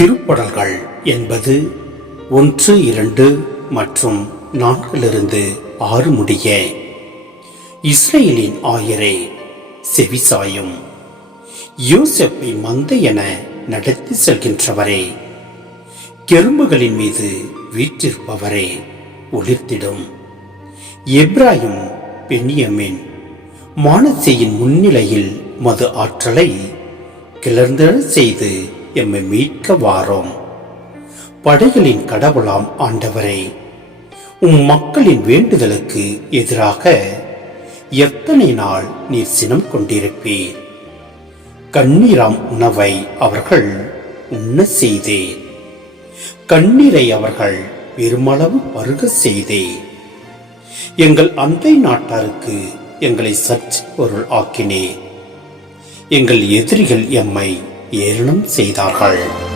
திருப்படல்கள் என்பது ஒன்று இரண்டு மற்றும் நான்கிலிருந்து ஆறு முடிய இஸ்ரேலின் ஆயரே செவிசாயும். யோசப்பை மந்தை என நடத்தி செல்கின்றவரே கெரும்புகளின் மீது வீற்றிருப்பவரே ஒளிர்த்திடும் எப்ராயும் பெண்ணியமின் மானசியின் முன்னிலையில் மது ஆற்றலை கிளர்ந்தெழ செய்து எம்மை மீட்க வாரோம். படைகளின் கடவுளாம் ஆண்டவரே உம் மக்களின் வேண்டுதலுக்கு எதிராக எத்தனை நாள் நீர் சினம் கொண்டிருப்பீர்? கண்ணீராம் உணவை அவர்கள் உண்ண செய்தேன் கண்ணீரை அவர்கள் பெருமளவு பருக செய்தேன் எங்கள் அண்டை நாட்டாருக்கு எங்களை சற்று பொருள் ஆக்கினேன் எங்கள் எதிரிகள் எம்மை ஏளனம் செய்தார்கள்.